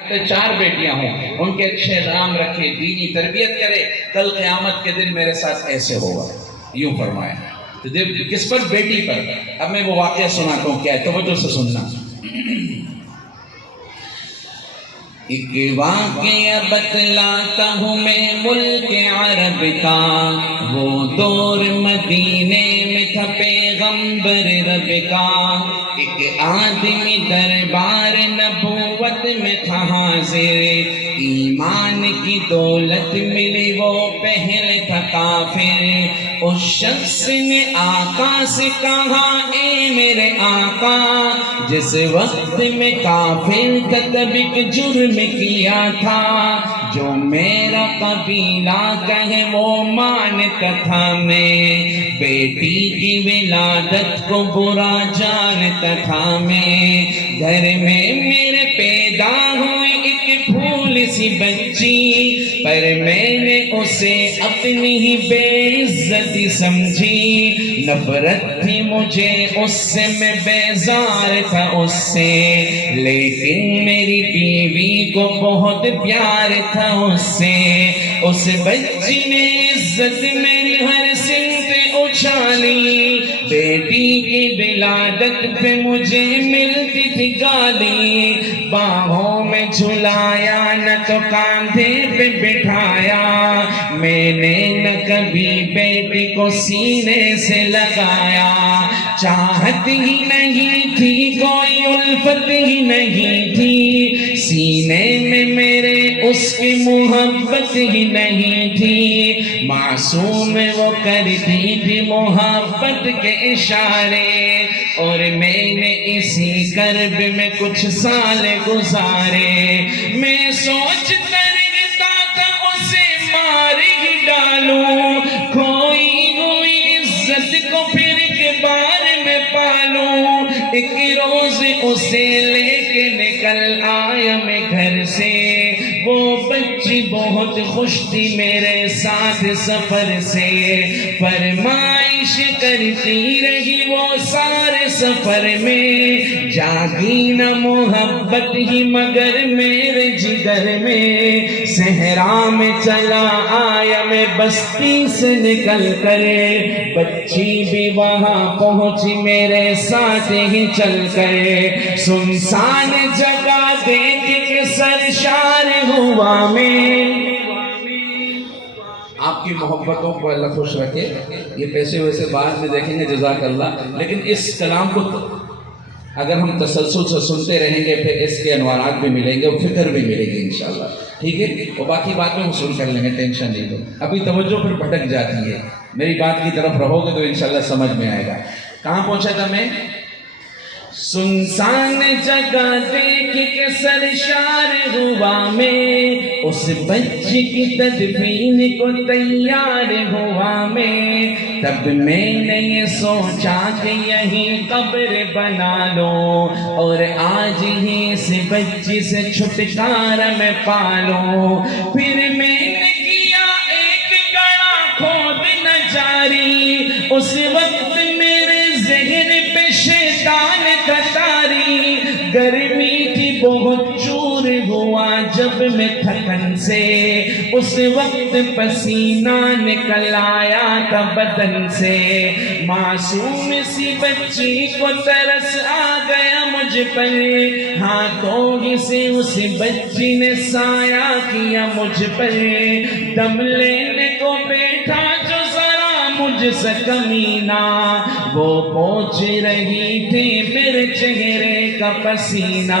4 بیٹیاں ہوں، ان کے اچھے نام رکھے، دینی تربیت کرے، کل قیامت کے دن میرے ساتھ ایسے ہوگا، یوں فرمایا۔ تو کس پر؟ بیٹی پر۔ اب میں وہ واقعہ سناتا ہوں، کیا ہے، توجہ سے سننا۔ ایک واقعہ بتلاتا ہوں میں ملک عرب کا، وہ دور مدینے میں تھا پیغمبر رب کا۔ ایک آدمی دربار نبوت میں تھا حاضر، ایمان کی دولت ملی وہ پہلے تھا کافر۔ اس شخص نے آقا سے کہا، اے میرے آقا، جس وقت میں کافر تھا تب ایک جرم کیا تھا، جو میرا قبیلہ کہے وہ مانتا تھا میں، بیٹی کی ولادت کو برا جانتا تھا میں۔ گھر میں میرے پیدا ہوئی ایک پھول سی بچی، پر میں نے اسے اپنی ہی بے عزتی سمجھی۔ نفرت تھی مجھے اس سے، میں بیزار تھا اس سے، لیکن میری بیوی کو بہت پیار تھا اس سے۔ اس بچی نے عزت میری ہر سمت اچھالی، بیٹی کی ولادت پہ مجھے ملتی تھی گالی۔ باہوں میں جھلایا نہ تو کاندھے پہ بٹھایا، میں نے نہ کبھی بیٹی کو سینے سے لگایا۔ چاہت ہی نہیں تھی، کوئی الفت ہی نہیں تھی، سینے میں میرے اس کی محبت ہی نہیں تھی۔ معصوم وہ کرتی تھی محبت کے اشارے، اور میں نے اسی کرب میں کچھ سال گزارے۔ میں سوچتا رہتا تھا اسے مار ہی ڈالوں، کھوئی ہوئی عزت کو پھر ایک بار میں پالوں۔ ایک روز اسے لے کے نکل آیا میں گھر سے، وہ بچی بہت خوش تھی میرے ساتھ سفر سے، فرمائش کرتی رہی وہ سارے سفر میں، جاگی نہ محبت ہی مگر میرے جگر میں۔ صحرا میں چلا آیا میں بستی سے نکل کر، بچی بھی وہاں پہنچی میرے ساتھ ہی چل کر۔ سنسان جگہ دیکھ کے سرشار ہوا میں۔ آپ کی محبتوں کو اللہ خوش رکھے، یہ پیسے ویسے بعد میں دیکھیں گے، جزاک اللہ، لیکن اس کلام کو اگر ہم تسلسل سے سنتے رہیں گے پھر اس کے انوارات بھی ملیں گے اور فکر بھی ملے گی انشاءاللہ، ٹھیک ہے؟ اور باقی بات میں حصول کر لیں گے، ٹینشن نہیں دو، ابھی توجہ پھر بھٹک جاتی ہے، میری بات کی طرف رہو گے تو انشاءاللہ سمجھ میں آئے گا۔ کہاں پہنچا تھا میں؟ سنسان جگہ دیکھ کے سرشار ہوا میں، اس بچی کی تدفین کو تیار ہوا میں۔ تب میں نے یہ سوچا کہ یہیں قبر بنا لو، اور آج ہی اس بچی سے چھٹکارا میں پالوں۔ پھر میں نے کیا ایک گڑھا کھود نہ جاری، اس وقت میرے ذہن پہ شیطان کتاری، گرمی تھی بہت چور ہوا جب میں تھکن سے، اس وقت پسینہ نکل آیا تھا بدن سے۔ معصوم سی بچی کو ترس آ گیا مجھ پر، ہاتھوں ہی سے اس بچی نے سایہ کیا مجھ پر۔ دم لینے کو بیٹھا جو مجھ سے کمینہ، وہ پوچھ رہی تھی میرے چہرے کا پسینہ،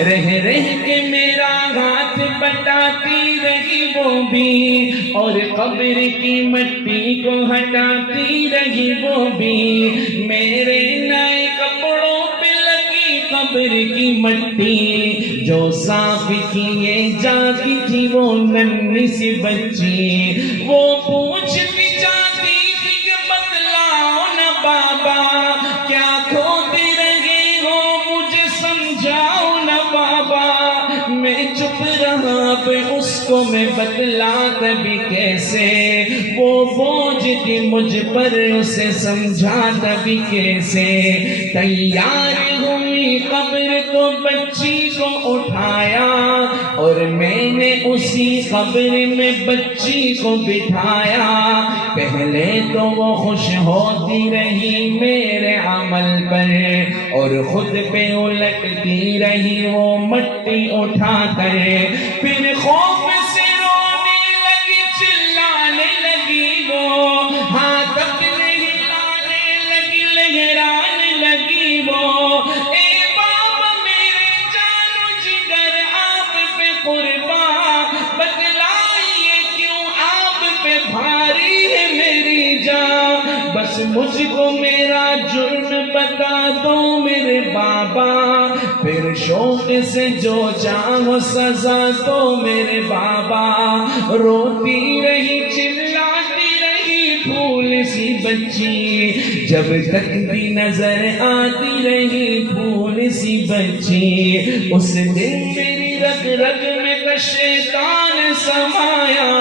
رہ رہ کے میرا ہاتھ بٹاتی رہی وہ بھی، اور قبر کی مٹی کو ہٹاتی رہی وہ بھی۔ میرے نئے کپڑوں پہ لگی قبر کی مٹی، جو صاف کیے جاتی تھی وہ ننھی سی بچی، وہ پوچھتی بابا کیا کھوتے رہے ہو، مجھے سمجھاؤ نا بابا۔ میں چپ رہا پہ اس کو میں بتلاتا بھی کیسے، وہ بوجھ تھی مجھ پر اسے سمجھاتا بھی کیسے۔ تیار ہوئی قبر تو بچی کو اٹھایا، اور میں نے اسی قبر میں بچی کو بٹھایا. پہلے تو وہ خوش ہوتی رہی میرے عمل پر اور خود پہ الٹتی رہی وہ مٹی اٹھا کر. پھر خوف سے رونے لگی, چلانے لگی, وہ ہاتھ اپنے ہلانے لگی, لہرانے لگی وہ. اے بابا میرے جانو جگر آپ پہ قربان, بتلائیے کیوں آپ پہ بھاری ہے میری جان. بس مجھ کو میرا جرم بتا دو میرے بابا, پھر شوق سے جو چاہو سزا دو میرے بابا. روتی رہی چلاتی رہی پھول سی بچی, جب تک بھی نظر آتی رہی پھول سی بچی. اس دن میری رگ رگ میں کا شیطان سمایا,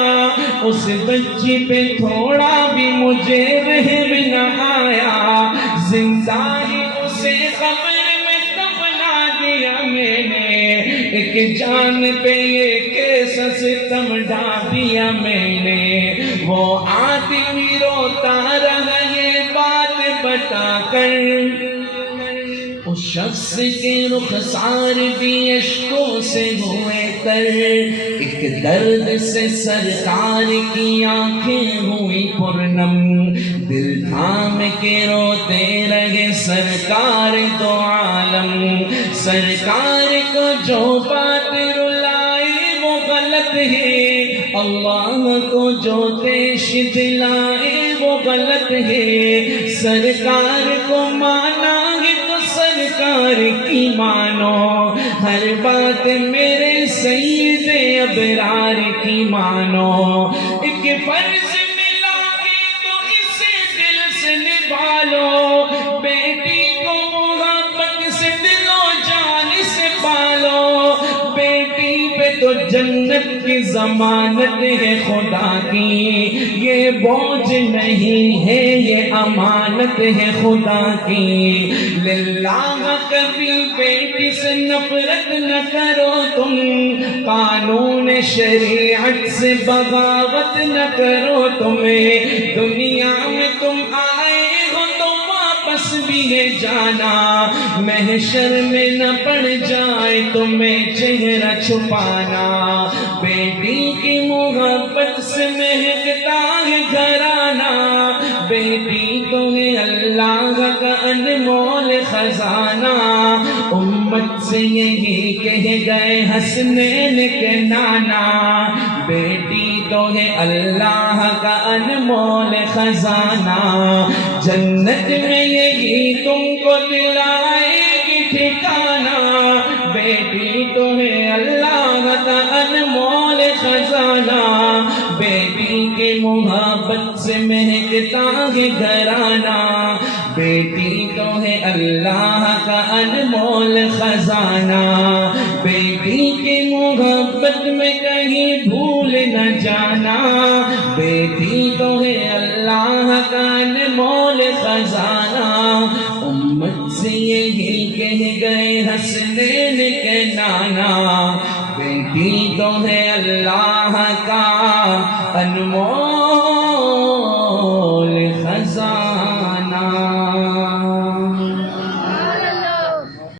اس بچی پہ تھوڑا بھی مجھے رحم نہ آیا. زندہ ہی اسے قبر میں دفنا دیا میں نے, ایک جان پہ یہ کیسا ستم ڈھا دیا میں نے. وہ آدمی روتا رہا یہ بات بتا کر, اس شخص کے رخسار بھی اشکوں سے ہوئے تر. ایک درد سے سرکار کی آنکھیں ہوئی پرنم, دل تھام کے روتے رہے سرکار دو عالم. سرکار کو جو بات رلائے وہ غلط ہے, اللہ کو جو دیش دلائے وہ غلط ہے. سرکار کو مانا ہے تو سرکار کی مانو, ہر بات میرے سید ابرار کی مانو. ایک فرض ملا ہے تو اسے دل سے نبھا لو, بیٹی کو محبت سے دل و جان سے پالو. بیٹی پہ تو جنت کی ضمانت ہے خدا کی, یہ بوجھ نہیں ہے یہ امانت ہے خدا کی. للہ کبھی بیٹی سے نفرت نہ کرو تم, قانون شریعت سے بغاوت نہ کرو تمہیں. دنیا میں تم آئے ہو تو واپس بھی ہے جانا, محشر میں نہ پڑ جائے تمہیں چہرہ چھپانا. بیٹی کی محبت سے مہکتا ہے گھرانہ, بیٹی تو ہے اللہ کا انمول خزانہ. امت سے یہی کہہ گئے حسنین کے نانا, بیٹی تو ہے اللہ کا انمول خزانہ. جنت میں یہی تم کو دلائے گی ٹھکانہ, بیٹی تو ہے اللہ کا انمول خزانہ. بیٹی کے محبت سے مہکتا ہے گھرانہ, بیٹی تو ہے اللہ کا انمول خزانہ. بیٹی کی محبت میں کہیں بھول نہ جانا, بیٹی تو ہے اللہ کا انمول خزانہ. امت سے یہی کہہ گئے حسنین کے نانا, بیٹی تو ہے اللہ کا انمول